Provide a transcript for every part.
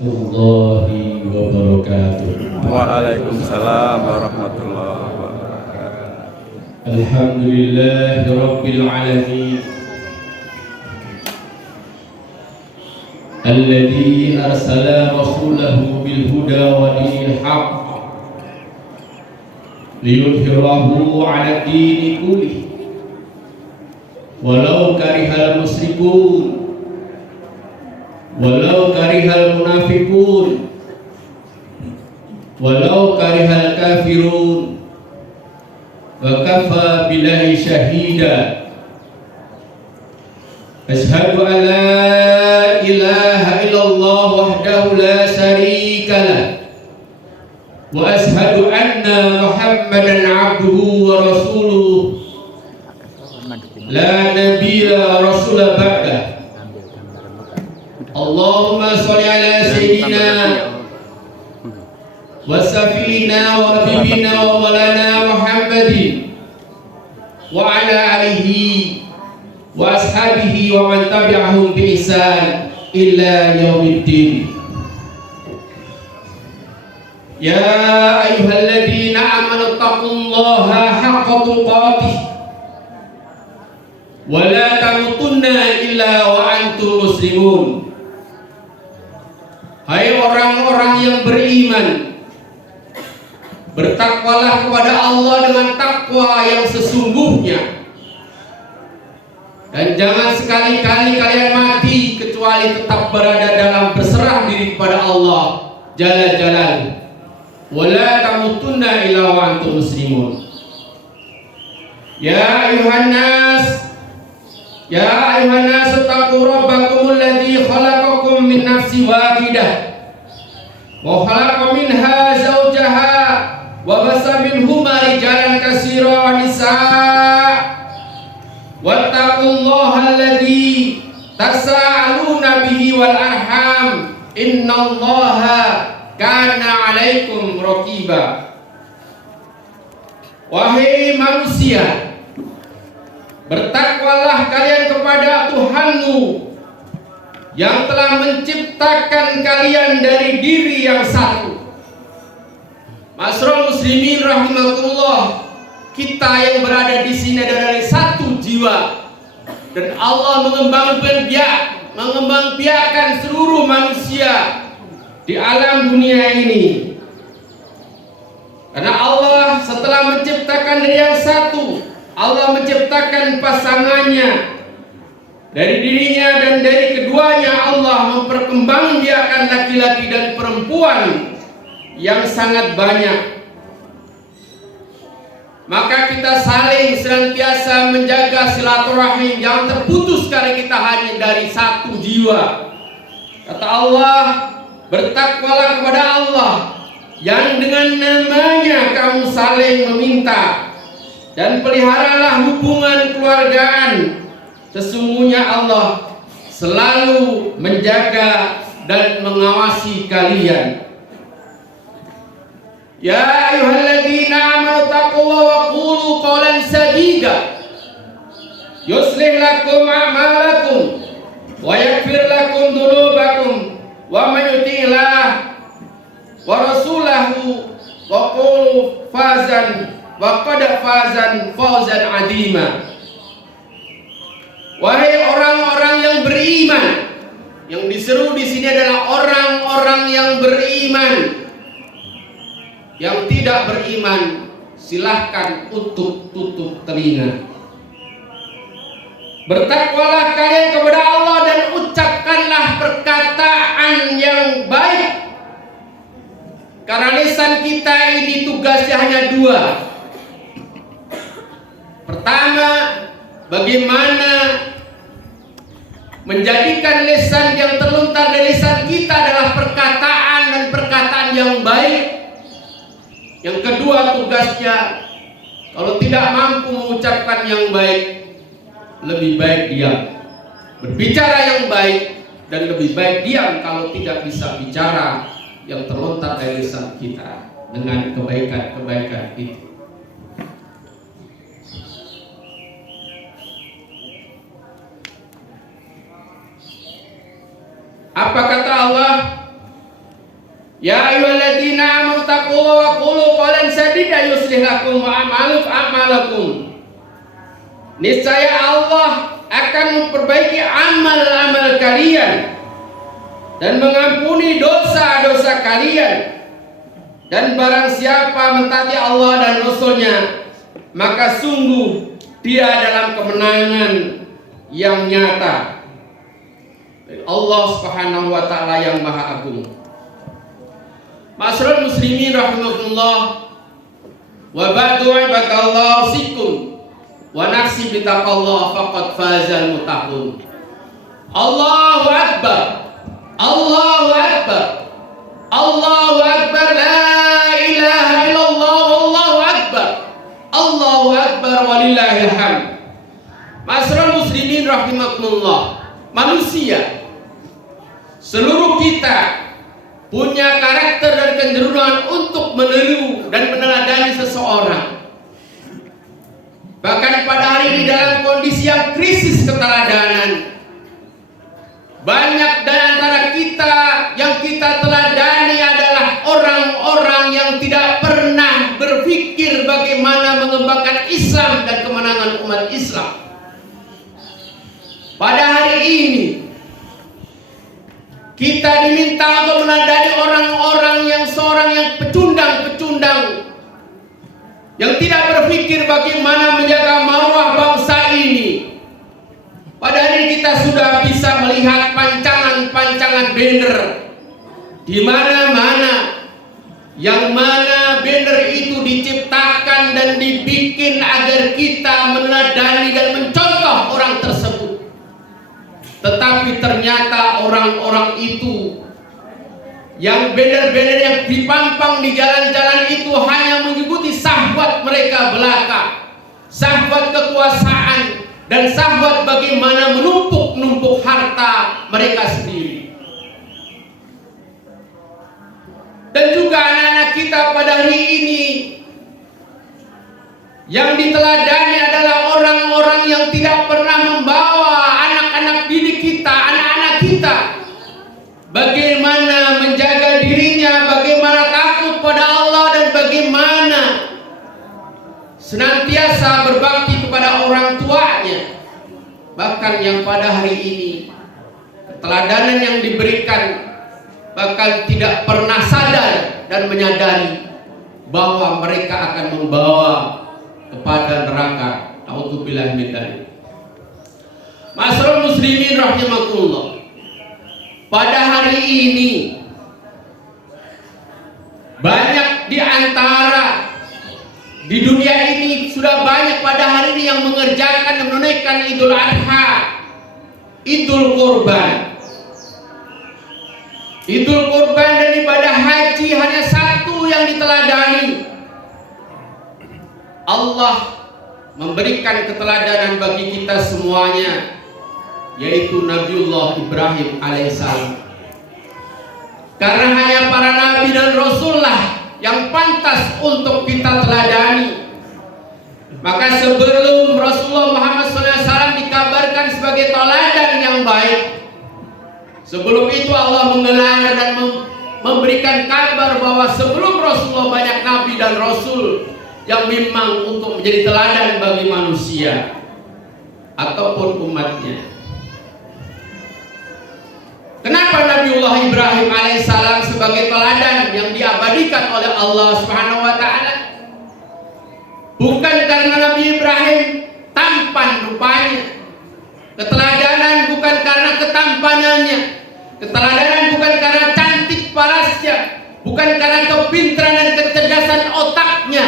warahmatullahi wabarakatuh. Waalaikumsalam warahmatullahi wabarakatuh. Alhamdulillahi rabbil alamin alladzi arsala rasulahu bil huda wa dinil haqq liyudhhirahu 'ala dini kullih walau karihal musyrikun walau karihal munafiqun walau karihal kafirun wa kafa billahi syahida. Asyhadu an la ilaha illallah wahdahu la syarika lah wa asyhadu anna Muhammadan abduhu wa rasuluh la nabiyya rasula ba'dah. Allahumma sholli ala sayyidina wa safina wa habibina wa maulana Muhammadin wa ala alihi wa ashabihi wa man tabi'ahum bi ihsan ila yaumiddin. Ya ayyuhalladzina amanu taqullaha haqqa tuqatih wa la tamutunna illa wa antum muslimun. Hai orang-orang yang beriman, bertakwalah kepada Allah dengan takwa yang sesungguhnya, dan jangan sekali-kali kalian mati kecuali tetap berada dalam berserah diri kepada Allah Jalla Jalaluhu. Wala tamutunna illa wa antum muslimun. Ya ayuhan nas taqu rabbakum alladzi khalaqakum min nafsin wahidah wa khalaqa minha zawjaha wa basa minhuma rijalan katsiran wa nisaa wattaqullaha alladzi tasaaluna bihi wal arham innallaha kana 'alaikum raqiba. Wahai manusia, bertakwalah kalian kepada Tuhanmu yang telah menciptakan kalian dari diri yang satu. Ma'asyiral muslimin rahimakumullah, kita yang berada di sini adalah dari satu jiwa, dan Allah mengembangbiakkan seluruh manusia di alam dunia ini. Karena Allah setelah menciptakan dari yang satu, Allah menciptakan pasangannya dari dirinya, dan dari keduanya Allah memperkembangbiakkan laki-laki dan perempuan yang sangat banyak. Maka kita saling senantiasa menjaga silaturahim, jangan terputus karena kita hanya dari satu jiwa. Kata Allah, bertakwalah kepada Allah yang dengan namanya kamu saling meminta, dan peliharalah hubungan keluargaan. Sesungguhnya Allah selalu menjaga dan mengawasi kalian. Ya ayyuhalladzina amanu taqullaha wa qulu qawlan sadida yuslih lakum a'malakum wa yaghfir lakum dzunubakum wa may yuti'illah wa rasulahu wa qulu fazan wa qad fazan fawzan 'azima. Wahai orang-orang yang beriman, yang diseru di sini adalah orang-orang yang beriman. Yang tidak beriman, silahkan untuk tutup telinga. Bertakwalah kalian kepada Allah dan ucapkanlah perkataan yang baik. Karena lisan kita ini tugasnya hanya dua. Pertama, bagaimana menjadikan lisan yang terlontar dari lisan kita adalah perkataan dan perkataan yang baik. Yang kedua tugasnya, kalau tidak mampu mengucapkan yang baik, lebih baik diam. Berbicara yang baik, dan lebih baik diam kalau tidak bisa bicara yang terlontar dari lisan kita dengan kebaikan-kebaikan itu. Apa kata Allah? Ya ayyuhalladzina amanu taqullaha wa qulu qawlan sadida yuslih lakum a'malakum. Niscaya Allah akan memperbaiki amal-amal kalian dan mengampuni dosa-dosa kalian. Dan barang siapa mentaati Allah dan Rasul-Nya, maka sungguh dia dalam kemenangan yang nyata dari Allah Subhanahu wa taala yang Maha Agung. Ma'asyiral muslimin rahimakumullah, wa ba'du ibadallah sikum wa nafsi bitaqallah faqad fazal muttaqun. Allahu akbar, Allahu akbar, Allahu akbar, la ilaha illallah, wallahu akbar, Allahu akbar, walillahil hamd. Ma'asyiral muslimin rahimakumullah, manusia seluruh kita punya karakter dan kecenderungan untuk meniru dan meneladani seseorang. Bahkan pada hari ini dalam kondisi yang krisis keteladanan, banyak dari antara kita yang kita teladani adalah orang-orang yang tidak pernah berpikir bagaimana mengembangkan Islam dan kemenangan umat Islam. Pada hari ini kita diminta untuk meneladani orang-orang yang seorang yang pecundang-pecundang, yang tidak berpikir bagaimana menjaga marwah bangsa ini. Pada hari ini kita sudah bisa melihat pancangan-pancangan banner di mana-mana, yang mana banner itu diciptakan dan dibikin agar kita meneladani dan mencontoh orang tersebut. Tetapi ternyata orang-orang itu, yang banner-banner yang dipampang di jalan-jalan itu hanya mengikuti syahwat mereka belaka, syahwat kekuasaan, dan syahwat bagaimana menumpuk-numpuk harta mereka sendiri. Dan juga anak-anak kita pada hari ini yang diteladani adalah orang-orang yang tidak pernah membawa anak-anak didik kita, anak-anak kita, bagaimana menjaga dirinya, bagaimana takut pada Allah, dan bagaimana senantiasa berbakti kepada orang tuanya. Bahkan yang pada hari ini keteladanan yang diberikan bahkan tidak pernah sadar dan menyadari bahwa mereka akan membawa kepada neraka. A'udzubillahi min dzalik. Ma'asyiral muslimin rahimakumullah, pada hari ini banyak di antara di dunia ini sudah banyak pada hari ini yang mengerjakan dan menunaikan Idul Adha, Idul Kurban. Idul Kurban dan ibadah haji hanya satu yang diteladani. Allah memberikan keteladanan bagi kita semuanya, yaitu Nabiullah Ibrahim alaihissalam. Karena hanya para nabi dan rasulullah yang pantas untuk kita teladani. Maka sebelum Rasulullah Muhammad SAW dikabarkan sebagai teladan yang baik, sebelum itu Allah menggelar dan memberikan kabar bahwa sebelum Rasulullah banyak nabi dan rasul yang memang untuk menjadi teladan bagi manusia ataupun umatnya. Kenapa Nabiullah Ibrahim alaihissalam sebagai teladan yang diabadikan oleh Allah Subhanahu wa taala? Bukan karena Nabi Ibrahim tampan rupanya. Keteladanan bukan karena ketampanannya. Keteladanan bukan karena cantik parasnya, bukan karena kepintaran dan kecerdasan otaknya.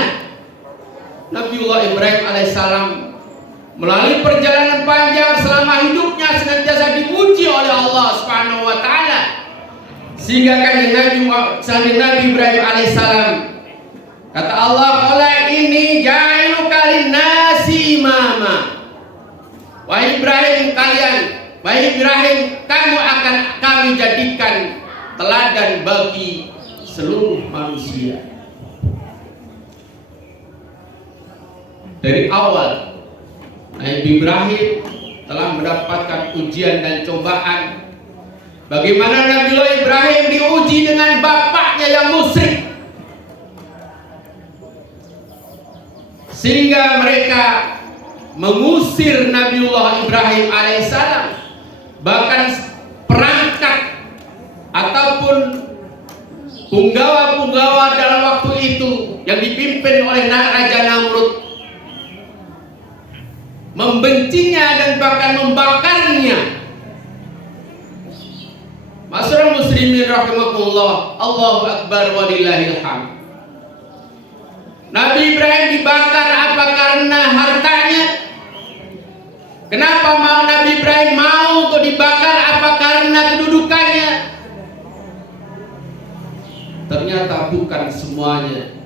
Nabiullah Ibrahim alaihissalam melalui perjalanan panjang selama hidupnya senantiasa diuji oleh Allah Subhanahu wa taala, sehingga kanjeng Nabi Ibrahim alaihissalam kata Allah, "Qala inni ja'iluka lin-nasi imama." Wahai Ibrahim, kamu akan kami jadikan teladan bagi seluruh manusia. Dari awal Nabi Ibrahim telah mendapatkan ujian dan cobaan. Bagaimana Nabiullah Ibrahim diuji dengan bapaknya sehingga mereka mengusir Nabiullah Ibrahim alaihissalam. Bahkan perangkat ataupun punggawa-punggawa dalam waktu itu yang dipimpin oleh Raja Namrud membencinya dan bahkan membakarnya. Masyarul muslimin rahimakumullah, Allahu akbar walillahil hamd. Nabi Ibrahim dibakar apa karena hartanya? Kenapa mau Nabi Ibrahim mau untuk dibakar? Apa karena kedudukannya? Ternyata bukan semuanya.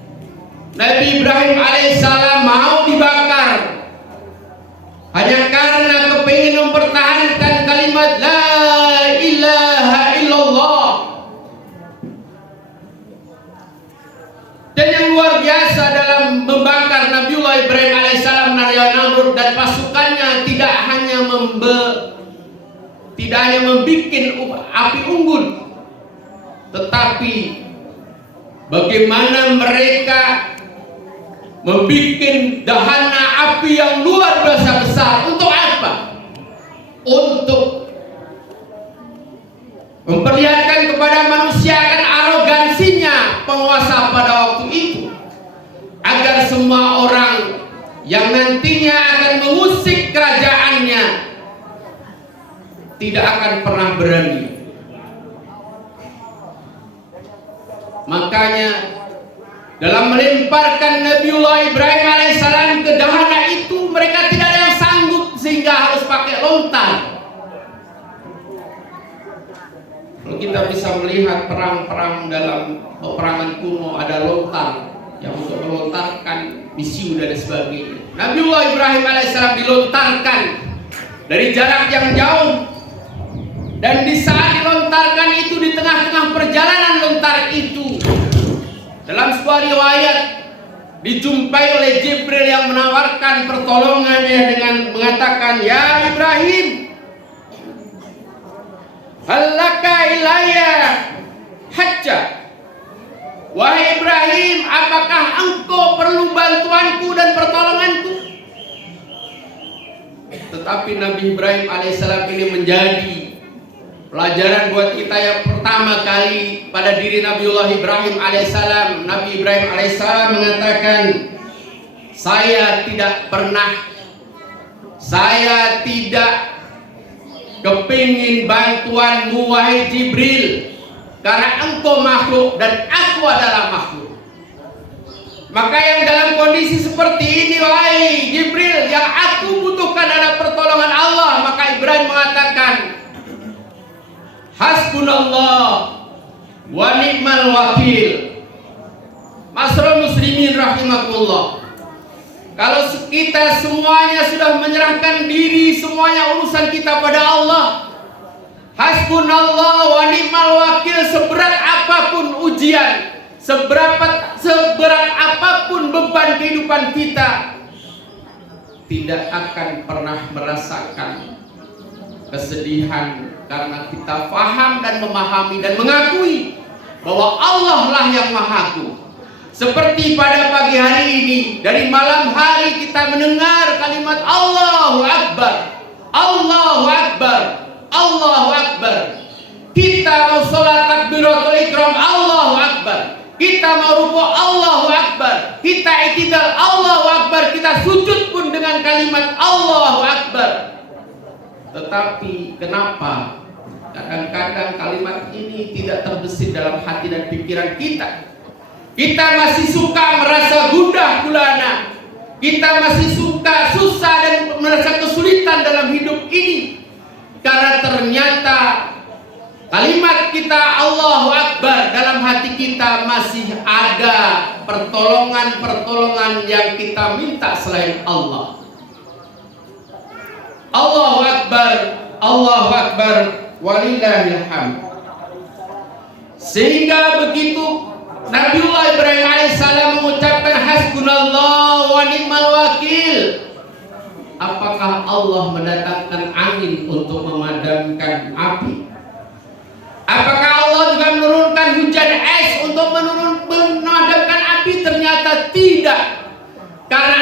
Nabi Ibrahim alaihissalam mau dibakar hanya karena kepingin mempertahankan kalimat la ilaha illallah. Dan yang luar biasa dalam membakar Nabiullah Ibrahim alaihissalam Raja Namrud dan pasukannya tidak hanya membuat api unggun, tetapi bagaimana mereka membuat dahana api yang luar biasa besar. Untuk apa? Untuk memperlihatkan kepada manusia akan arogansinya penguasa pada waktu itu, agar semua orang yang nantinya akan mengusik kerajaannya tidak akan pernah berani. Makanya dalam melemparkan Nabiullah Ibrahim alaihissalam ke dahana itu, mereka tidak ada yang sanggup sehingga harus pakai lontar. Kalau kita bisa melihat perang-perang dalam peperangan kuno, ada lontar yang untuk melontarkan misiu dan sebagainya. Nabiullah Ibrahim alaihissalam dilontarkan dari jarak yang jauh, dan di saat dilontarkan itu, di tengah-tengah perjalanan lontar itu, dalam sebuah riwayat dijumpai oleh Jibril yang menawarkan pertolongannya dengan mengatakan, ya Ibrahim, halaka ilayya hajja. Wahai Ibrahim, apakah engkau perlu bantuanku dan pertolonganku? Tetapi Nabi Ibrahim alaihissalam ini menjadi pelajaran buat kita yang pertama kali pada diri Nabiullah Ibrahim alaihissalam. Nabi Ibrahim alaihissalam mengatakan, saya tidak kepingin bantuanmu wahai Jibril, karena engkau makhluk dan aku adalah makhluk. Maka yang dalam kondisi seperti ini, wahai Jibril, yang aku butuhkan adalah pertolongan Allah. Maka Ibrahim mengatakan, hasbunallah wa ni'mal wakil. Masyarul muslimin rahimakumullah, kalau kita semuanya sudah menyerahkan diri, semuanya urusan kita pada Allah, hasbunallah wa ni'mal wakil, seberat apapun ujian, seberat apapun beban kehidupan kita, tidak akan pernah merasakan kesedihan, karena kita paham dan memahami dan mengakui bahwa Allah lah yang Maha Agung. Seperti pada pagi hari ini, dari malam hari kita mendengar kalimat Allahu Akbar, Allahu Akbar, Allahu Akbar. Kita mau sholat takbiratul ikram, Allahu Akbar. Kita mau ruku, Allahu Akbar. Kita i'tidal, Allahu Akbar. Kita sujud pun dengan kalimat Allahu Akbar. Tetapi kenapa kadang-kadang kalimat ini tidak terbesit dalam hati dan pikiran kita? Kita masih suka merasa gundah gulana, kita masih suka susah dan merasa kesulitan dalam hidup ini, karena ternyata kalimat kita Allahu Akbar dalam hati kita masih ada pertolongan-pertolongan yang kita minta selain Allah. Allahu Akbar, Allahu Akbar, walillahil hamd. Sehingga begitu Nabiullah Ibrahim alaihissalam mengucapkan hasbunallah wa ni'mal wakil, apakah Allah mendatangkan angin untuk memadamkan api? Apakah Allah juga menurunkan hujan es untuk memadamkan api? Ternyata tidak, karena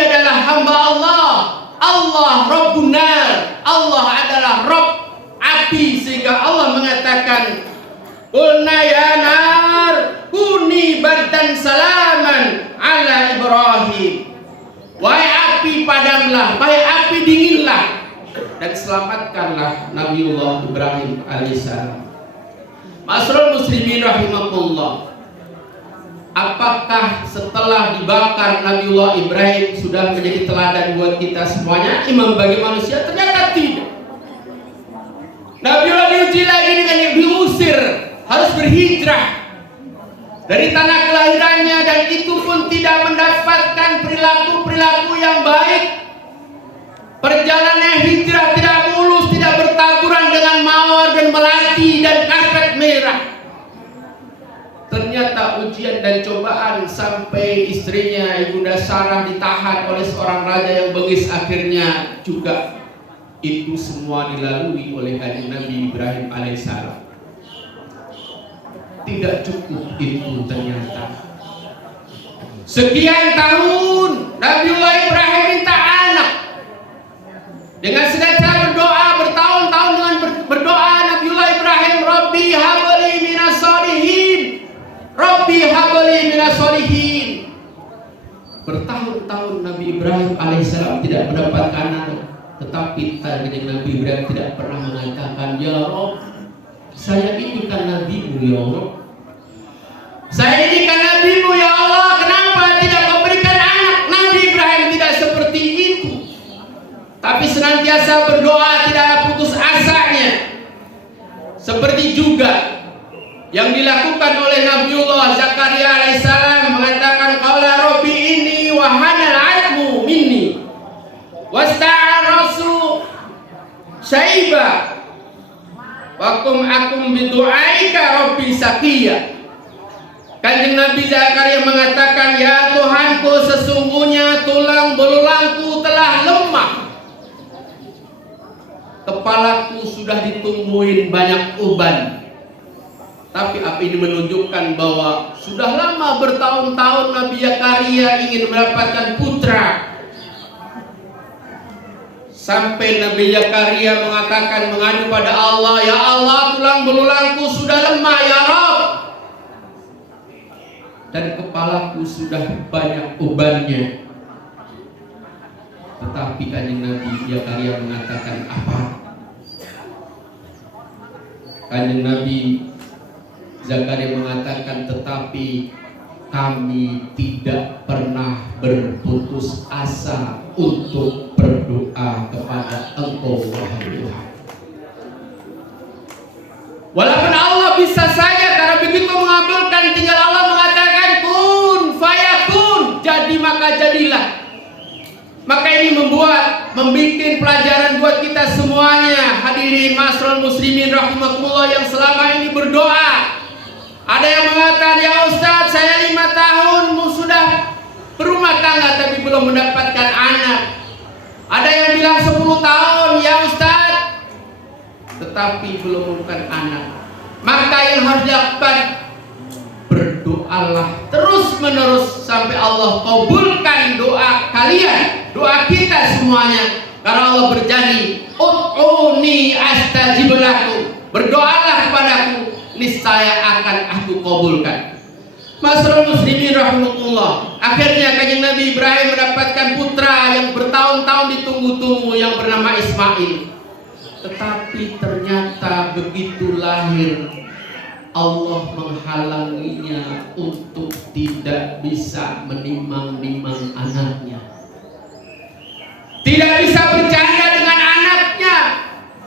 adalah hamba Allah. Allah Rabbun Nar, Allah adalah Rabb api, sehingga Allah mengatakan, qulna ya nar kuni bardan salaman ala Ibrahim. Wahai api padamlah, wahai api dinginlah, dan selamatkanlah Nabiullah Ibrahim alaihissalam. Ma'asyiral muslimin rahimakumullah, apakah setelah dibakar Nabiullah Ibrahim sudah menjadi teladan buat kita semuanya, imam bagi manusia? Ternyata tidak. Nabiullah diuji lagi dengan yang diusir, harus berhijrah dari tanah kelahirannya, dan itu pun tidak mendapatkan perilaku-perilaku yang baik. Perjalanan hijrah tidak mulus, tidak bertaburan dengan mawar dan melati dan karpet merah. Ternyata ujian dan cobaan sampai istrinya Ibunda Sarah ditahan oleh seorang raja yang bengis, akhirnya juga itu semua dilalui oleh Nabi Ibrahim alaihissalam. Tidak cukup itu ternyata. Sekian tahun Nabiullah Ibrahim minta anak. Dengan sengaja berdoa, bertahun-tahun dengan berdoa Nabiullah Ibrahim, Rabbi habli minas sholihin, Rabbi habli minas sholihin. Bertahun-tahun Nabi Ibrahim alaihissalam tidak mendapatkan anak, tetapi Nabi Ibrahim tidak pernah mengatakan, ya Rabb, saya ini kan nabimu ya Allah, saya ini kan nabimu ya Allah, kenapa tidak memberikan anak? Nabi Ibrahim tidak seperti itu, tapi senantiasa berdoa, tidak ada putus asanya. Seperti juga yang dilakukan oleh Nabiullah Zakaria alaihissalam, mengatakan, qala rabbi inni wa hanal 'azmu minni wasta'arasu syaiba wakum akum bidu'aika rabbi saqiya. Kanjeng Nabi Zakaria mengatakan, ya Tuhanku, sesungguhnya tulang belulangku telah lemah, kepalaku sudah ditumbuhin banyak uban. Tapi apa ini menunjukkan bahwa sudah lama bertahun-tahun Nabi Zakaria ingin mendapatkan putra. Sampai Nabi Zakaria mengatakan, mengadu pada Allah, ya Allah, tulang belulangku sudah lemah ya Rabb, dan kepalaku sudah banyak ubannya. Tetapi kanjeng Nabi Zakaria mengatakan apa? Kanjeng Nabi Zakaria mengatakan, tetapi kami tidak pernah berputus asa untuk berdoa kepada Engkau wahai Tuhan. Walaupun Allah bisa saja, karena begitu mengabulkan, tinggal Allah mengatakan kun fayakun, jadi maka jadilah. Maka ini membuat pelajaran buat kita semuanya. Hadirin ma'asyiral muslimin rahimakumullah yang selama ini berdoa. Ada yang mengatakan, ya Ustaz, saya 5 tahun sudah berumah tangga tapi belum mendapatkan anak. Ada yang bilang 10 tahun, ya Ustaz, tetapi belum menemukan anak. Maka yang harus dilakukan, berdoalah terus menerus sampai Allah kabulkan doa kalian, doa kita semuanya. Karena Allah berjanji, ud'uni astajib lakum, berdoalah kepadaku, niscaya akan aku kabulkan. Ma'asyiral muslimin rahimakumullah, akhirnya kanjeng Nabi Ibrahim mendapatkan putra yang bertahun-tahun ditunggu-tunggu yang bernama Ismail. Tetapi ternyata begitu lahir, Allah menghalanginya untuk tidak bisa menimang-nimang anaknya, tidak bisa bercanda dengan anaknya.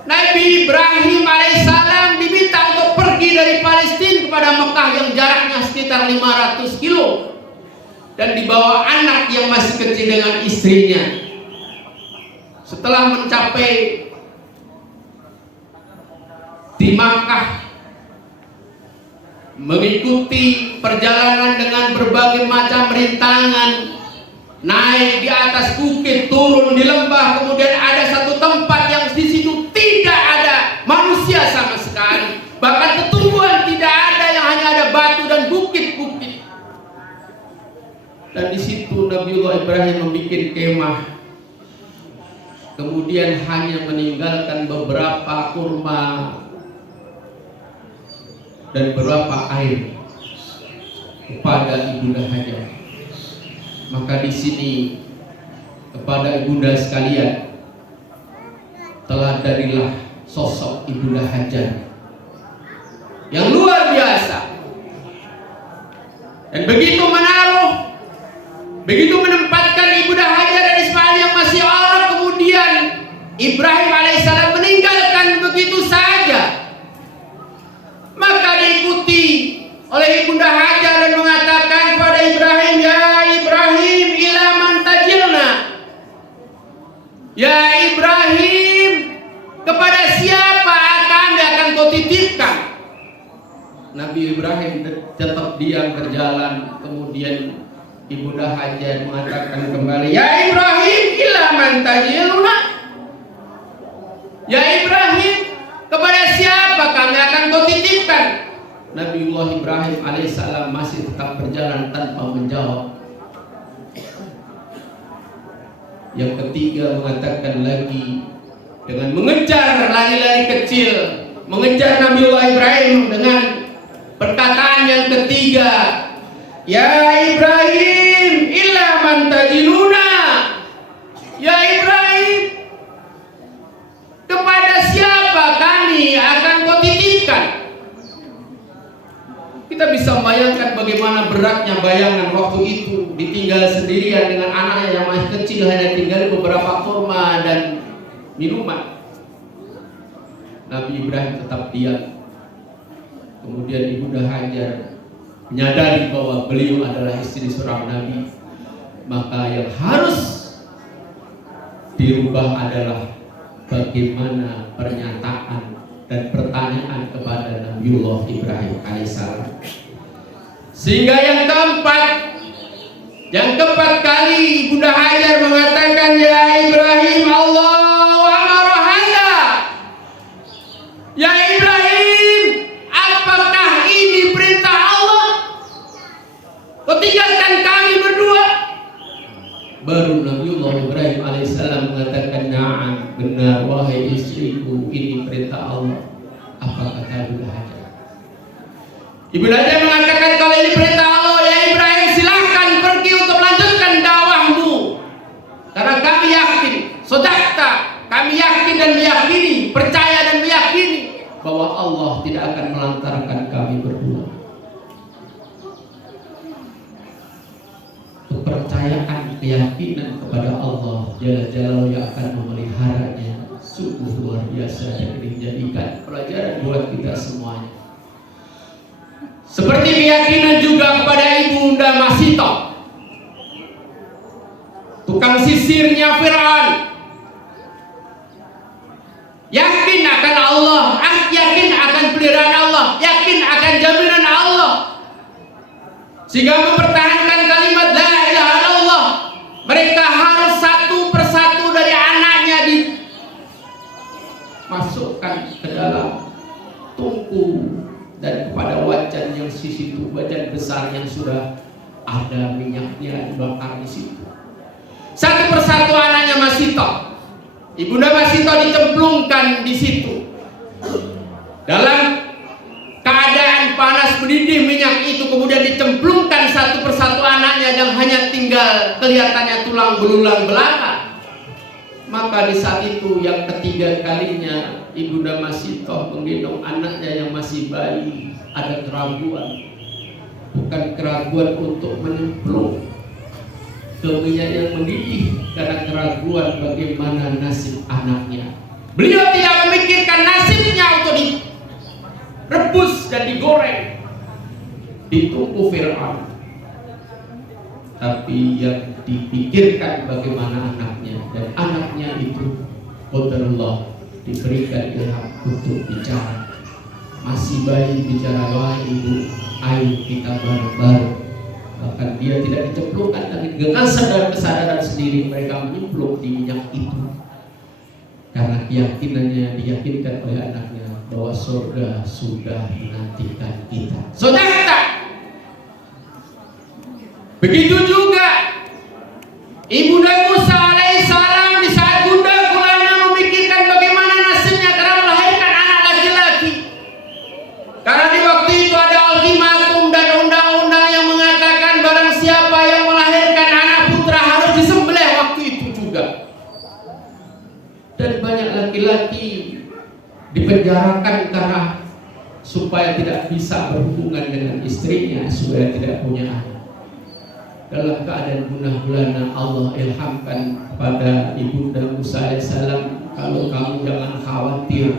Nabi Ibrahim alaihissalam diminta untuk pergi dari Palestina kepada Mekah yang jaraknya sekitar 500 kilo, dan dibawa anak yang masih kecil dengan istrinya. Setelah mencapai di Makkah, mengikuti perjalanan dengan berbagai macam rintangan, naik di atas bukit, turun di lembah, kemudian ada satu tempat yang di situ tidak ada manusia sama sekali, bahkan tumbuhan tidak ada, yang hanya ada batu dan bukit-bukit. Dan di situ Nabiullah Ibrahim membuat kemah. Kemudian hanya meninggalkan beberapa kurma dan beberapa air kepada Ibunda Hajar. Maka di sini kepada Ibunda sekalian, teladanilah sosok Ibunda Hajar yang luar biasa. Dan begitu menaruh, begitu menempatkan Ibunda Hajar dan Ismail yang masih orang, kemudian Ibrahim alaihissalam meninggalkan begitu saja. Maka diikuti oleh Ibunda Hajar dan mengatakan kepada Ibrahim, ya Ibrahim, ila man tajilna. Ya Ibrahim, kepada siapa kami akan kau titipkan? Nabi Ibrahim tetap diam berjalan. Kemudian Ibunda Hajar mengatakan kembali, ya Ibrahim, ila man tajilna. Ya Ibrahim, kepada siapa kami akan kau titipkan? Nabiullah Ibrahim alaihissalam masih tetap berjalan tanpa menjawab. Yang ketiga mengatakan lagi dengan mengejar lari-lari kecil, mengejar Nabiullah Ibrahim dengan perkataan yang ketiga, ya Ibrahim, illa man tajiluna. Ya Ibrahim, kepada siapa kami akan kau titipkan? Kita bisa membayangkan bagaimana beratnya bayangan waktu itu ditinggal sendirian dengan anaknya yang masih kecil, hanya tinggal beberapa kurma dan minuman. Nabi Ibrahim tetap diam. Kemudian Ibunda Hajar menyadari bahwa beliau adalah istri seorang nabi. Maka yang harus dirubah adalah bagaimana pernyataan dan pertanyaan kepada Nabiullah Ibrahim alaihissalam. Sehingga yang keempat kali Ibunda Hajar mengatakan, ya Ibrahim, Allah amara hada. Ya Ibrahim, apakah ini perintah Allah? Kau tinggalkan kami berdua? Baru Nabiullah Ibrahim alaihissalam mengatakan, na'am, benar wahai istriku, ini perintah Allah. Apa kata Ibunda Hajar? Ibunda Hajar mengatakan, kalau ini perintah Allah, ya Ibrahim, silahkan pergi untuk melanjutkan dakwahmu. Karena kami yakin, sodakta, kami yakin dan meyakini, percaya dan meyakini bahwa Allah tidak akan melantarkan kami berdua. Kepercayaan, keyakinan kepada Allah Jalla Jalaluhu yang akan memeliharanya sungguh luar biasa, dan ini menjadikan pelajaran buat kita semuanya. Seperti keyakinan juga kepada Ibunda Masitoh, tukang sisirnya Fir'aun, yakin akan Allah, yakin akan peliharaan Allah, yakin akan jaminan Allah, sehingga mempertahankan kalimat la ilaha illallah. Mereka harus satu persatu dari anaknya dimasukkan ke dalam tungku dan kepada wajan yang sisi itu, wajan besar yang sudah ada minyaknya dibakar di situ. Satu persatu anaknya Masitoh, Ibunda Masitoh dicemplungkan di situ. Dalam keadaan panas mendidih minyak itu, kemudian dicemplungkan satu persatu anaknya yang hanya tinggal kelihatannya tulang belulang belaka. Maka di saat itu yang ketiga kalinya Ibunda Masitoh menggendong anaknya yang masih bayi, ada keraguan. Bukan keraguan untuk menyemplung ke minyak yang mendidih, karena keraguan bagaimana nasib anaknya. Beliau tidak memikirkan nasibnya untuk direbus dan digoreng di tungku Fir'aun, tapi yang dipikirkan bagaimana anaknya. Dan anaknya itu qadarullah diberikan ilham untuk bicara. Masih bayi bicara, wahai ibu, ayo kita bareng-bareng. Bahkan dia tidak dicemplungkan, tapi dengan kesadaran sendiri mereka menyemplung di minyak itu, karena keyakinannya diyakinkan oleh anaknya bahwa surga sudah menantikan kita. Saudara, begitu juga Ibunda Musa alaihissalam di saat bunda Gulana memikirkan bagaimana nasibnya karena melahirkan anak laki-laki. Karena di waktu itu ada ultimatum dan undang-undang yang mengatakan barang siapa yang melahirkan anak putra harus disembelih waktu itu juga. Dan banyak laki-laki dipenjarakan karena supaya tidak bisa berhubungan dengan istrinya, supaya tidak punya anak. Dalam keadaan gundah gulana Allah ilhamkan kepada ibunda Musa alaihissalam, kalau kamu jangan khawatir,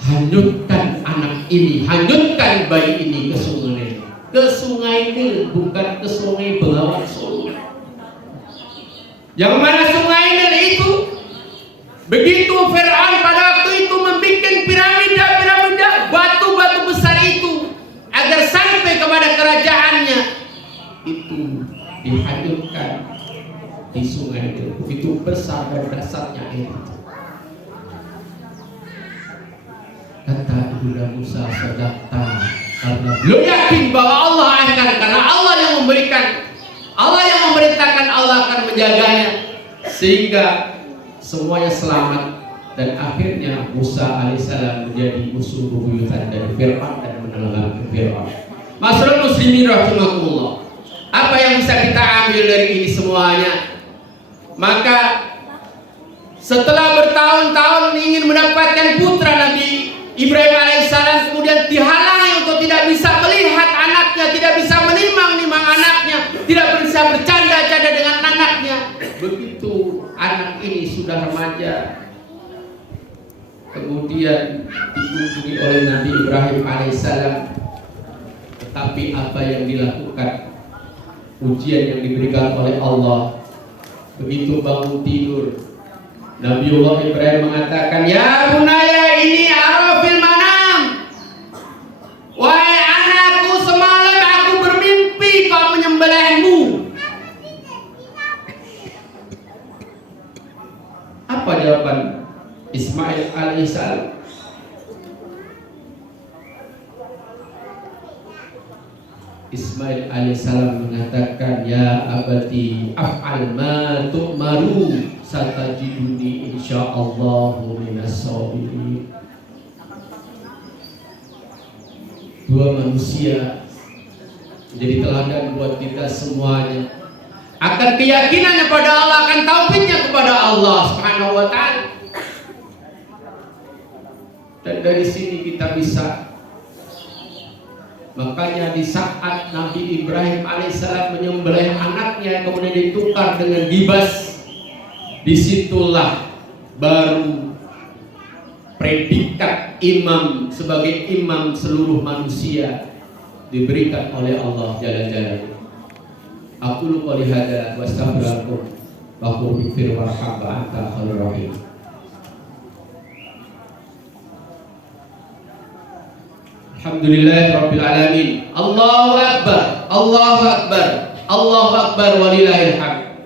hanyutkan anak ini, hanyutkan bayi ini ke sungai. Ke sungai Nil, bukan ke sungai Bengawan Solo. Yang mana sungai Nil itu? Begitu Fir'aun pada waktu itu membuat piramida, batu-batu besar itu agar sampai kepada kerajaannya, itu dihanyutkan di sungai itu. Begitu besar dan dasarnya air itu. Kata ibunda Musa, sedakta, karena beliau yakin bahwa Allah akan, karena Allah yang memberikan, Allah yang memerintahkan, Allah akan menjaganya sehingga semuanya selamat. Dan akhirnya Musa alaihissalam menjadi musuh bebuyutan dari Fir'aun dan menenggelamkan Fir'aun. Masyaallah muslimin rahimakumullah. Apa yang bisa kita ambil dari ini semuanya? Maka setelah bertahun-tahun ingin mendapatkan putra Nabi Ibrahim alaihissalam, kemudian dihalangi untuk tidak bisa melihat anaknya, tidak bisa menimang-nimang anaknya, tidak bisa bercanda-canda dengan anaknya. Begitu anak ini sudah remaja, kemudian dikunjungi oleh Nabi Ibrahim alaihissalam. Tetapi apa yang dilakukan? Ujian yang diberikan oleh Allah. Begitu bangun tidur, Nabiullah Ibrahim mengatakan, ya bunaya ini arafil manam. Wahai anakku, semalam aku bermimpi kau menyembelihmu. Apa jawaban Ismail alaihissalam? Ismail alaihissalam mengatakan, ya abati af'al ma tu'maru satajiduni insyaallahu minas sabirin. Dua manusia menjadi teladan buat kita semuanya. Akan keyakinannya pada Allah, akan tauhidnya kepada Allah Subhanahu wa ta'ala. Dan dari sini kita bisa. Makanya di saat Nabi Ibrahim alaihissalam menyembelih anaknya kemudian ditukar dengan gibas, disitulah baru predikat imam sebagai imam seluruh manusia diberikan oleh Allah Jalla Jalaluhu. Aku lupa lihada wastaghfirullakum wa qul bighfir warham wa anta khairur rahim. Alhamdulillah Rabbil Alamin. Allahu Akbar, Allahu Akbar, Allahu Akbar walillahil hamd.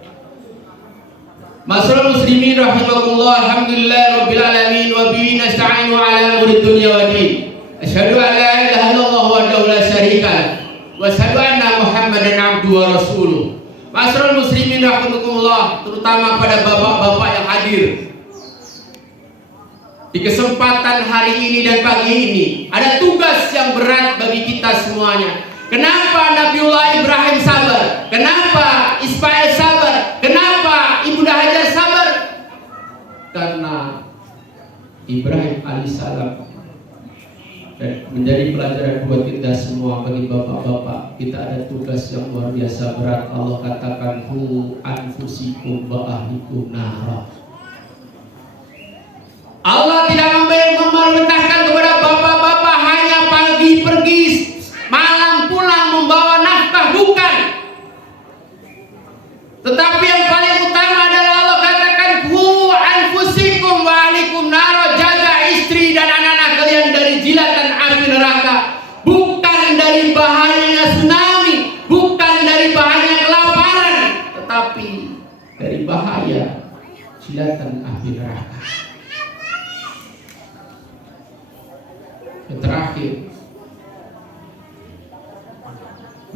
Masyaallah muslimin rahimakumullah. Alhamdulillah Rabbil Alamin wa bihi nasta'inu ala umuri dunya wa din. Asyhadu an la ilaha illallah wahdahu la syarika lah wa asyhadu anna Muhammadan abduhu wa rasuluh. Masyaallah muslimin rahimakumullah, terutama pada bapak-bapak yang hadir. Di kesempatan hari ini dan pagi ini ada tugas yang berat bagi kita semuanya. Kenapa Nabiullah Ibrahim sabar? Kenapa Ismail sabar? Kenapa Ibunda Hajar sabar? Karena Ibrahim alaihissalam, dan menjadi pelajaran buat kita semua, bagi bapak-bapak, kita ada tugas yang luar biasa berat. Allah katakan, hu anfusikum wa ahlikum nara. Allah tidak memerintahkan kepada bapak-bapak hanya pagi pergi, malam pulang membawa nafkah, bukan. Tetapi yang paling utama adalah Allah katakan, hu anfusikum wa ahlikum nara, jaga istri dan anak-anak kalian dari jilatan api neraka. Bukan dari bahayanya tsunami, bukan dari bahayanya kelaparan, tetapi dari bahaya jilatan api neraka. Yang terakhir,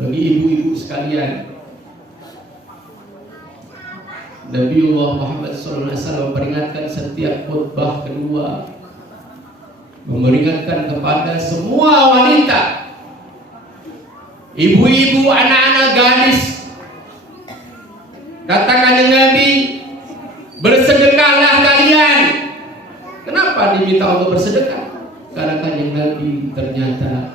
bagi ibu-ibu sekalian, Nabiullah Muhammad SAW memperingatkan setiap khutbah kedua, memperingatkan kepada semua wanita, ibu-ibu, anak-anak, gadis. Katakan Nabi, bersedekahlah kalian. Kenapa diminta untuk bersedekah? Karena kanjeng Nabi ternyata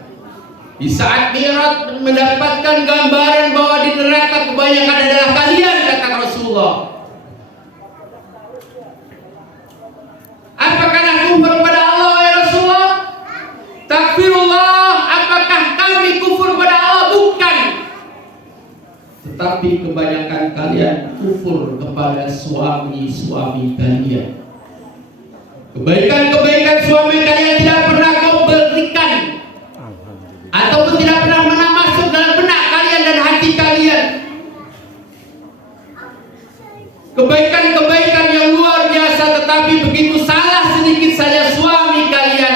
di saat Mi'raj mendapatkan gambaran bahwa di neraka kebanyakan adalah kalian, kata Rasulullah. Apakah kufur kepada Allah ya Rasulullah? Takfirullah, apakah kami kufur kepada Allah? Bukan. Tetapi kebanyakan kalian kufur kepada suami-suami kalian. Kebaikan-kebaikan suami kalian tidak pernah kau berikan, ataupun tidak pernah masuk dalam benak kalian dan hati kalian. Kebaikan-kebaikan yang luar biasa, tetapi begitu salah sedikit saja suami kalian,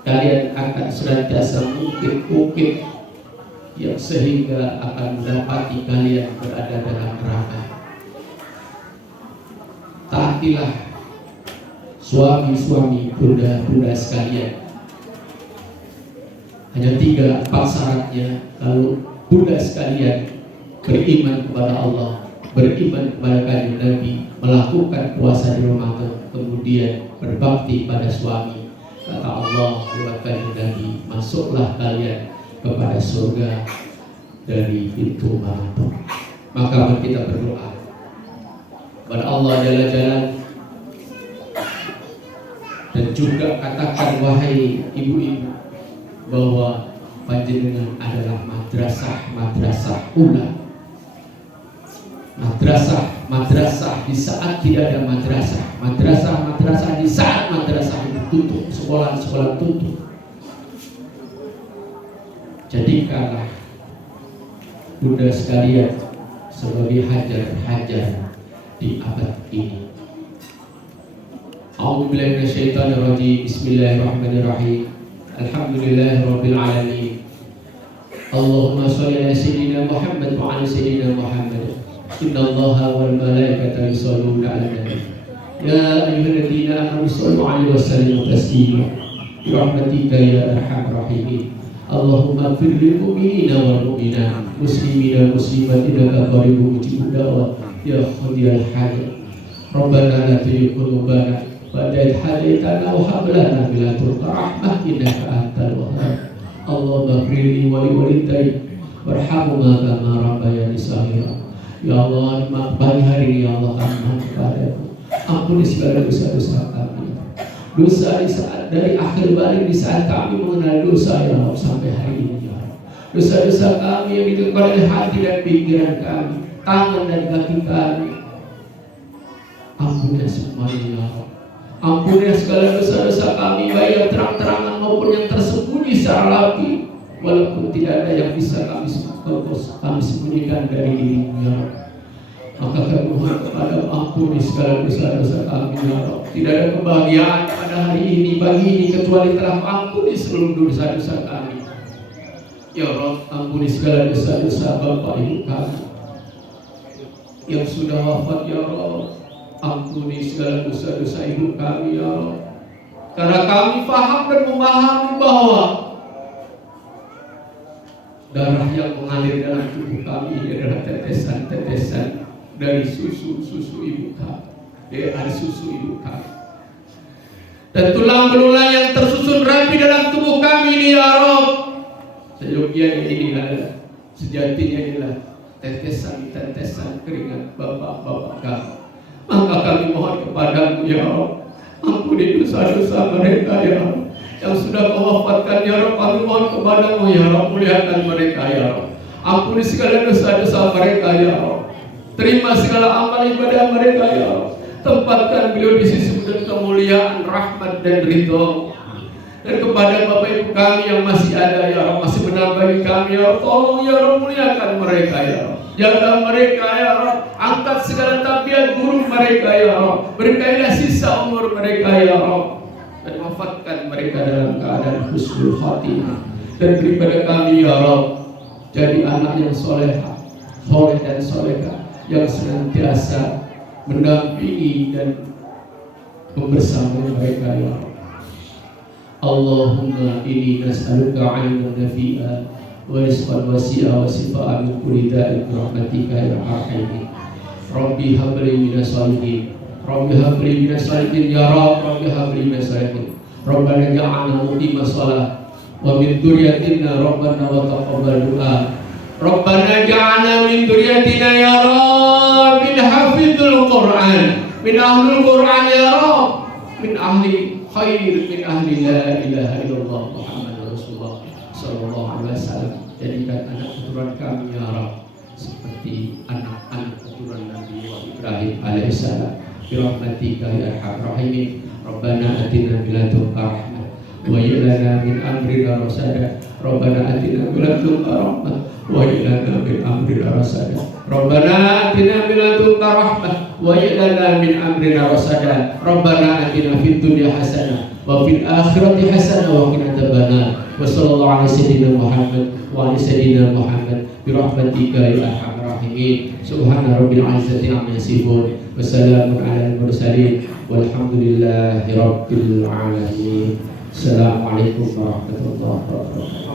kalian akan senantiasa mungkit-mungkit, yang sehingga akan mendapati kalian berada dalam neraka. Taatilah suami-suami, bunda-bunda sekalian. Hanya 3-4 syaratnya. Kalau bunda sekalian beriman kepada Allah, beriman kepada kanjeng Nabi, melakukan puasa di Ramadan, kemudian berbakti pada suami, kata Allah lewat kanjeng Nabi, masuklah kalian kepada surga dari pintu manapun. Maka mari kita berdoa kepada Allah Jalla Jalaluhu, dan juga katakan wahai ibu-ibu bahwa panjenengan adalah madrasah ula. Madrasah di saat tidak ada madrasah di saat madrasah itu tutup, sekolah tutup. Jadikanlah bunda sekalian sebagai hajar di abad ini. A'udzubillahi minasyaitonirrajim. Bismillahirrahmanirrahim. Alhamdulillahirabbil alamin. Allahumma shalli ala sayyidina Muhammad wa ala sayyidina Muhammad. Innallaha wal malaikata yusholluna 'alan nabi. Ya ayyuhalladzina amanu shallu 'alaihi wa sallimu taslima. Bi rahmatika ya arhamar rahimin. Allahumma ighfir lil mu'minina wal mu'minat, muslimina wal muslimat, innaka qaribun mujibud da'wat ya qadiyal hajat. Rabbana la tuzigh qulubana ba'da idh hadaytana wa hab lana min ladunka rahmah innaka antal wahhab. Allahumma ighfir li wa li walidayya warhamhuma kama rabbayani shaghira. Ya Allah, pagi hari ini ya Allah, kami mohon kepadamu, ampuni segala dosa-dosa kami. Dosa di saat dari akhir balik, di saat kami mengenal dosa ya Allah sampai hari ini ya Allah. Dosa-dosa kami yang ditebar dari hati dan pikiran kami, tangan dan kaki kami, ampuni semuanya ya Allah. Ampuni segala dosa-dosa kami, baik yang terang-terangan maupun yang tersembunyi secara rapi, walaupun tidak ada yang bisa kami sembunyikan dari dirimu ya Allah. Maka kami mohon kepada ampuni segala dosa-dosa kami ya Allah. Tidak ada kebahagiaan pada hari ini, pagi ini, kecuali telah ampuni seluruh dosa-dosa kami ya Allah. Ampuni segala dosa-dosa bapak ibu kami yang sudah wafat ya Allah. Ampuni segala dosa-dosa ibu kami ya Allah. Karena kami paham dan memahami bahwa darah yang mengalir dalam tubuh kami ini adalah tetesan-tetesan dari susu ibu kami, dari susu ibu kami. Dan tulang belulang yang tersusun rapi dalam tubuh kami ini ya Rabb, seyogianya inilah, sejatinya inilah tetesan-tetesan keringat bapak-bapak kami. Maka kami mohon kepadamu ya Rabb, ampuni dosa-dosa mereka ya Rabb, yang sudah mewafatkan ya Rabb. Kami mohon kepadamu ya Rabb, muliakan mereka ya Rabb. Ampuni segala dosa-dosa mereka ya Rabb. Terima segala amal ibadah mereka ya Rabb. Tempatkan beliau di sisi dan kemuliaan, rahmat dan ridho. Dan kepada bapak ibu kami yang masih ada ya Rabb, masih menambahi kami ya Rabb, tolong ya Rabb, muliakan mereka ya Rabb. Jaga mereka ya Rabb. Angkat segala tabiat buruk mereka ya Rabb. Berkailah sisa umur mereka ya Rabb. Dan wafatkan mereka dalam keadaan husnul khatimah. Dan beri pada kami ya Rabb, jadi anak yang soleh dan solehah, yang senantiasa mendampingi dan membersamai mereka ya Allah. Allahumma inni nas'aluka 'ilman nafi'a wa rizqan wasi'a wa shifaa'a min kulli da'in bi rahmatika ya arhamar. Rabbi habli minas salihin. Rabbi habli minas salihin ya Rabb. Rabbi habli minas salihin. Rabbana ja'alna muqimas shalah wa min dzurriyyatina rabbana wa taqabbal du'a. Rabbana ja'alna min dzurriyyatina ya Rabb min hafizul Qur'an, min ahlul Qur'an ya Rabb, min ahli khair, min ahli la ilaha illallah Muhammadur Rasulullah sallallahu alaihi wasallam. Jadikan anak keturunan kami ya Rabb seperti anak-anak keturunan Nabi Ibrahim alaihissalam. Bi rahmatika ya arhamar rahimin. Rabbana atina min ladunka rahmah wa hab lana min amrina rasada. Rabbana atina min ladunka rahmah wa hab lana min amrina rasada. Rabbana atina min ladunka rahmah wa hab lana min amrina rasada. Rabbana atina fid dunya hasanah wa fil akhirati hasanah wa qina adzabannar. Wa sallallahu ala sayyidina Muhammad wa ala sayyidina Muhammad bi rahmatika ya arhamar rahimin. Subhana rabbil izzati amma yasifun wa salamun alal mursalin walhamdulillahi rabbil alamin. Assalamualaikum warahmatullahi wabarakatuh.